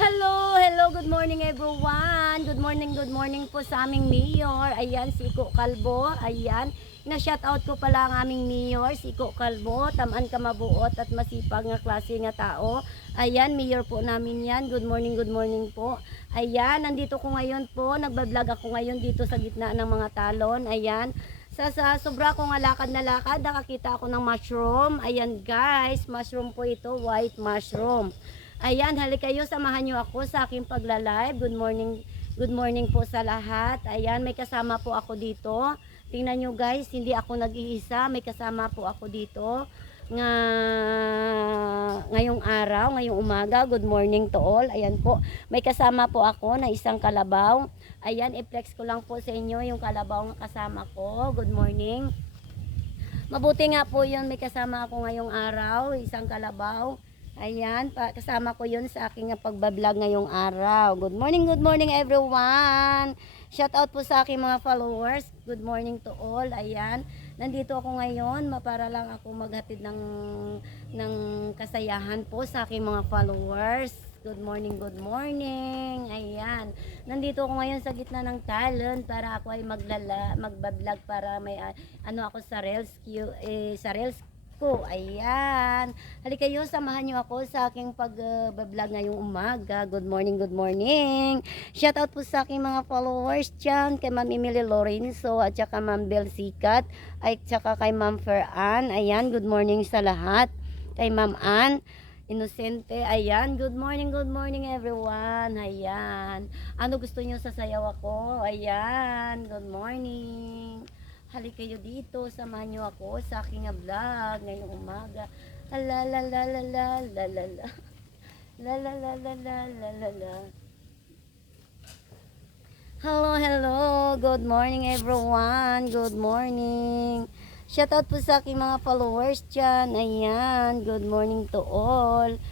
Hello, hello, good morning everyone. Good morning po sa aming mayor. Ayan, si Iko Kalbo. Ayan, ina-shoutout ko pala ang aming mayor, si Iko Kalbo. Tamaan ka mabuot at masipag nga klase nga tao. Ayan, mayor po namin yan. Good morning po. Ayan, nandito ko ngayon po. Nagbablog ako ngayon dito sa gitna ng mga talon. Ayan, sa sobra kong lakad na lakad, nakakita ako ng mushroom. Ayan guys, mushroom po ito, white mushroom. Ayan, halika kayo, samahan nyo ako sa aking pagla-live. Good morning po sa lahat. Ayan, may kasama po ako dito. Tingnan nyo guys, hindi ako nag-iisa. May kasama po ako dito. Ngayong araw, ngayong umaga. Good morning to all. Ayan po, may kasama po ako na isang kalabaw. Ayan, i-flex ko lang po sa inyo yung kalabaw na kasama ko. Good morning. Mabuti nga po yun, may kasama ako ngayong araw, isang kalabaw. Ayan, kasama ko yun sa aking pagbablog ngayong araw. Good morning everyone. Shout out po sa aking mga followers. Good morning to all. Ayan, nandito ako ngayon para lang ako maghatid ng kasayahan po sa aking mga followers. Good morning. Ayan, nandito ako ngayon sa gitna ng talon para ako ay magbablog para may ano ako sa Reels ko. Ayan, halika kayo, samahan nyo ako sa aking pag-vlog ngayong umaga. Good morning. Shout out po sa aking mga followers dyan, kay Ma'am Emily Lorenzo at saka Ma'am Bel Sikat at saka kay Ma'am Ferran. Ayan, good morning sa lahat. Kay Ma'am Ann Inosente. Ayan, good morning everyone. Ayan, ano gusto nyo sa sayaw ako? Ayan, good morning. Halika kayo dito, samahan nyo ako sa aking vlog ngayong umaga. La la la la la la la la la la la la la la la la. Hello, good morning everyone. Good morning. Shout out po sa aking mga followers dyan. Ayan, good morning to all.